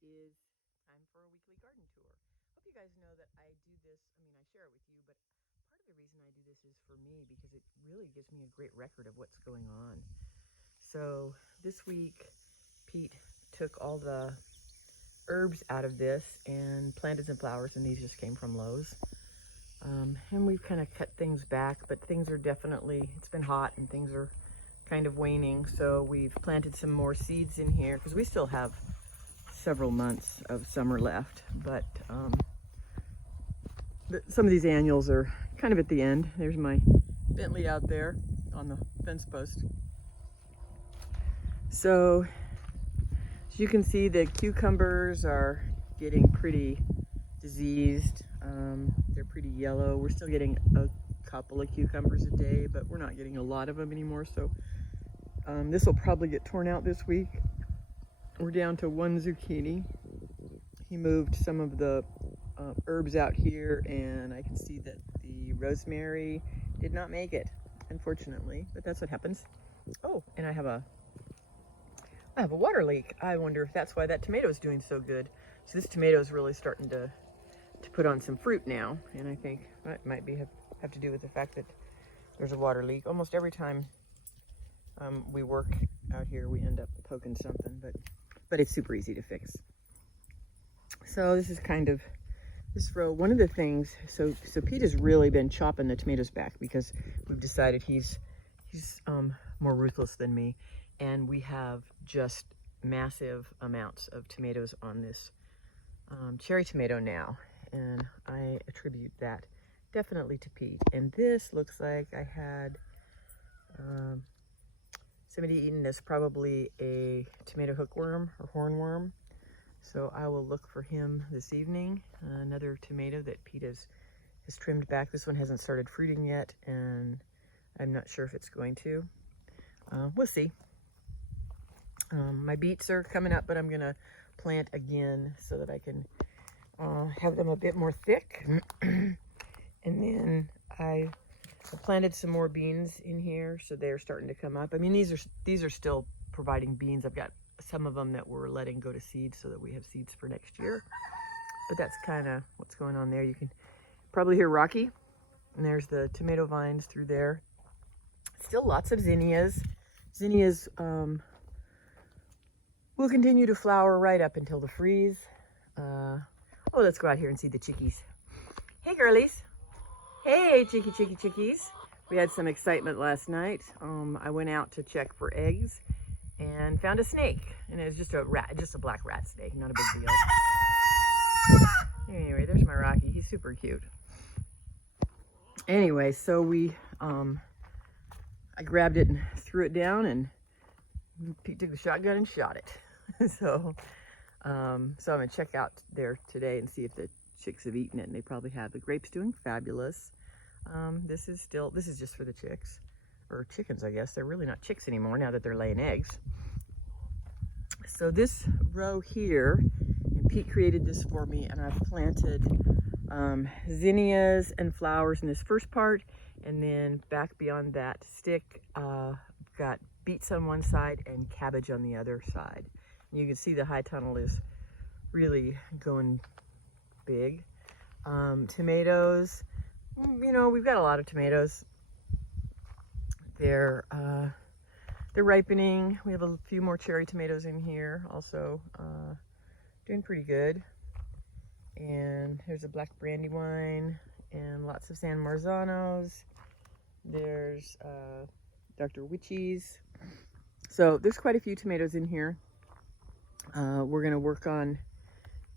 is time for a weekly garden tour. Hope you guys know that I do this. I mean, I share it with you, but part of the reason I do this is for me because it really gives me a great record of what's going on. So this week, Pete took all the herbs out of this and planted some flowers, and these just came from Lowe's. And we've kind of cut things back, but things are definitely, it's been hot and things are kind of waning, so we've planted some more seeds in here because we still have several months of summer left, but some of these annuals are kind of at the end. There's my Bentley out there on the fence post. So as you can see, the cucumbers are getting pretty diseased. They're pretty yellow. We're still getting a couple of cucumbers a day, but we're not getting a lot of them anymore, so this will probably get torn out this week. We're down to one zucchini. He moved some of the herbs out here, and I can see that the rosemary did not make it, unfortunately, but that's what happens. Oh, and I have a water leak. I wonder if that's why that tomato is doing so good. So this tomato is really starting to put on some fruit now, and I think that might have to do with the fact that there's a water leak. Almost every time we work out here, we end up poking something, but it's super easy to fix. So this is kind of this row. One of the things, so Pete has really been chopping the tomatoes back because we've decided he's more ruthless than me, and we have just massive amounts of tomatoes on this cherry tomato now, and I attribute that definitely to Pete. And this looks like I had somebody eating this, probably a tomato hookworm or hornworm. So I will look for him this evening. Another tomato that Pete has trimmed back. This one hasn't started fruiting yet, and I'm not sure if it's going to. We'll see. My beets are coming up, but I'm gonna plant again so that I can have them a bit more thick. And then I planted some more beans in here, so they're starting to come up. I mean, these are still providing beans. I've got some of them that we're letting go to seed so that we have seeds for next year. But that's kind of what's going on there. You can probably hear Rocky, and there's the tomato vines through there. Still lots of zinnias. Zinnias will continue to flower right up until the freeze. Oh, let's go out here and see the chickies. Hey, girlies. Hey, chickies. We had some excitement last night. I went out to check for eggs and found a snake, and it was just a rat, just a black rat snake, not a big deal. Anyway, there's my Rocky. He's super cute. Anyway, so I grabbed it and threw it down, and Pete took the shotgun and shot it. So I'm gonna check out there today and see if the chicks have eaten it, and they probably have. The grape's doing fabulous. This is just for the chicks, or chickens, I guess. They're really not chicks anymore now that they're laying eggs. So this row here, and Pete created this for me, and I've planted zinnias and flowers in this first part, and then back beyond that stick, got beets on one side and cabbage on the other side. And you can see the high tunnel is really going big. Tomatoes, you know, we've got a lot of tomatoes. They're ripening. We have a few more cherry tomatoes in here, also doing pretty good. And here's a black brandywine and lots of San Marzanos. There's Dr. Witchies. So there's quite a few tomatoes in here. We're gonna work on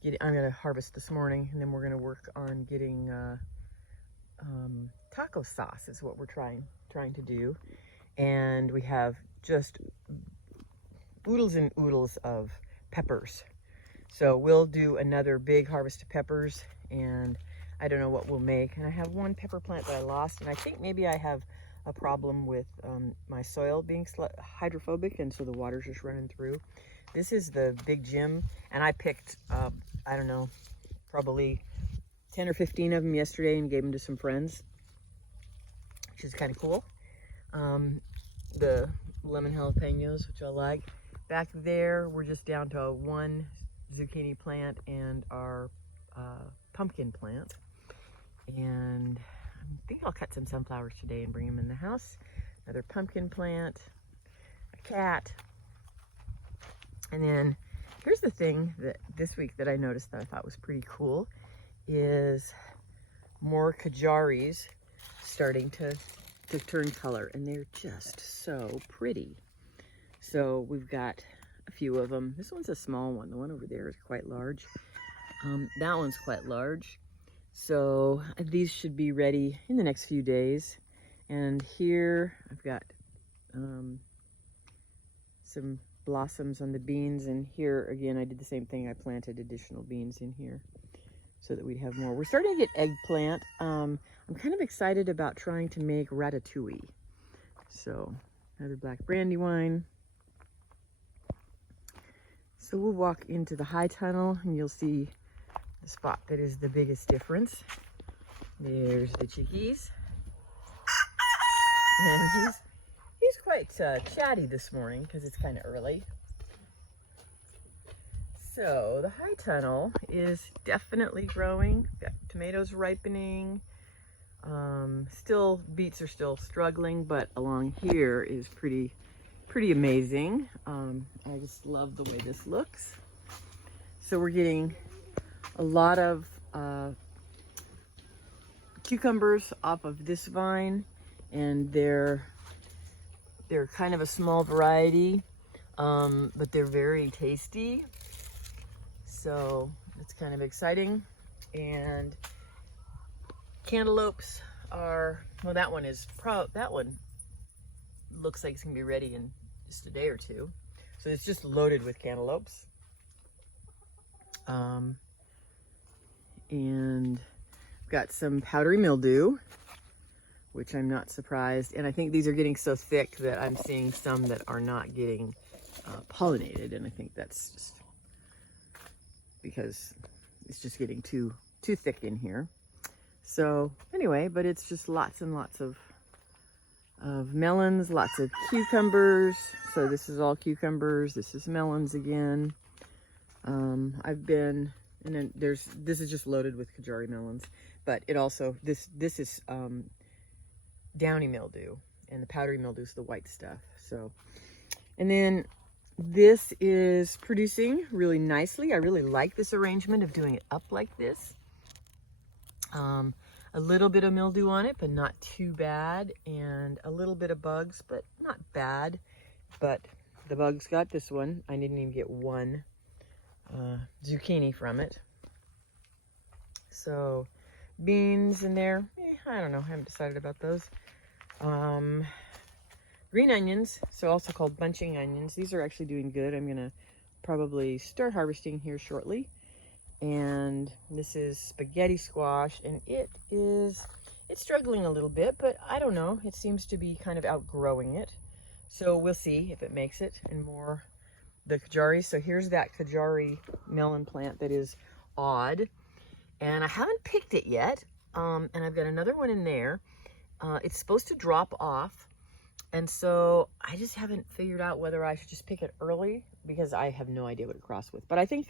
I'm gonna harvest this morning, and then we're gonna work on getting taco sauce is what we're trying to do. And we have just oodles and oodles of peppers. So we'll do another big harvest of peppers, and I don't know what we'll make. And I have one pepper plant that I lost, and I think maybe I have a problem with my soil being hydrophobic, and so the water's just running through. This is the Big Jim, and I picked, I don't know, probably 10 or 15 of them yesterday and gave them to some friends, which is kind of cool. The lemon jalapenos, which I like. Back there, we're just down to one zucchini plant and our pumpkin plant. And I think I'll cut some sunflowers today and bring them in the house. Another pumpkin plant, a cat. And then here's the thing that this week that I noticed that I thought was pretty cool is more kajaris starting to turn color, and they're just so pretty. So we've got a few of them. This one's a small one. The one over there is quite large. That one's quite large. So these should be ready in the next few days. And here I've got some blossoms on the beans, and here again I did the same thing. I planted additional beans in here so that we'd have more. We're starting to get eggplant. I'm kind of excited about trying to make ratatouille. So another black brandywine. So we'll walk into the high tunnel and you'll see the spot that is the biggest difference. There's the chickies. And he's quite chatty this morning because it's kind of early. So the high tunnel is definitely growing. Got tomatoes ripening. Beets are still struggling, but along here is pretty amazing. I just love the way this looks. So we're getting a lot of cucumbers off of this vine, and they're kind of a small variety, but they're very tasty. So it's kind of exciting. And cantaloupes are, well, that one looks like it's gonna be ready in just a day or two. So it's just loaded with cantaloupes. And I've got some powdery mildew, which I'm not surprised. And I think these are getting so thick that I'm seeing some that are not getting pollinated. And I think that's just because it's just getting too thick in here. So anyway, but it's just lots and lots of melons, lots of cucumbers. So this is all cucumbers. This is melons again. And then this is just loaded with Kajari melons, but it also, this is downy mildew, and the powdery mildew is the white stuff. So, and then this is producing really nicely. I really like this arrangement of doing it up like this. A little bit of mildew on it, but not too bad, and a little bit of bugs, but not bad. But the bugs got this one. I didn't even get one zucchini from it. So beans in there, I don't know, I haven't decided about those. Green onions, so also called bunching onions. These are actually doing good. I'm gonna probably start harvesting here shortly. And this is spaghetti squash, and it's struggling a little bit, but I don't know, it seems to be kind of outgrowing it. So we'll see if it makes it. And more the Kajari. So here's that Kajari melon plant that is odd, and I haven't picked it yet. And I've got another one in there. It's supposed to drop off, and so I just haven't figured out whether I should just pick it early, because I have no idea what it crossed with. But I think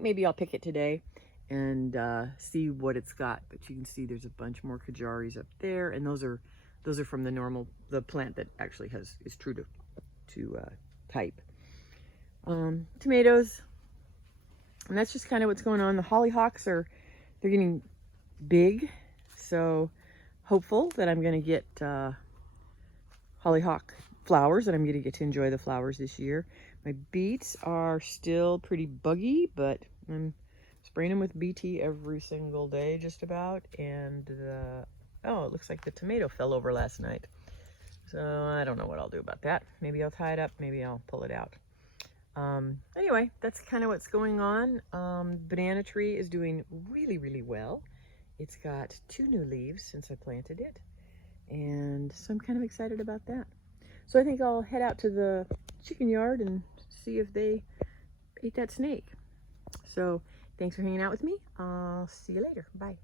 maybe I'll pick it today and see what it's got. But you can see there's a bunch more Kajaris up there, and those are from the plant that actually is true to type. Tomatoes, and that's just kind of what's going on. The hollyhocks they're getting big, so hopeful that I'm going to get hollyhock flowers, and I'm going to get to enjoy the flowers this year. My beets are still pretty buggy, but I'm spraying them with BT every single day just about. And oh, it looks like the tomato fell over last night, so I don't know what I'll do about that. Maybe I'll tie it up, maybe I'll pull it out. Anyway, that's kind of what's going on. Banana tree is doing really well. It's got 2 new leaves since I planted it, and so I'm kind of excited about that. So I think I'll head out to the chicken yard and see if they ate that snake. So thanks for hanging out with me. I'll see you later. Bye.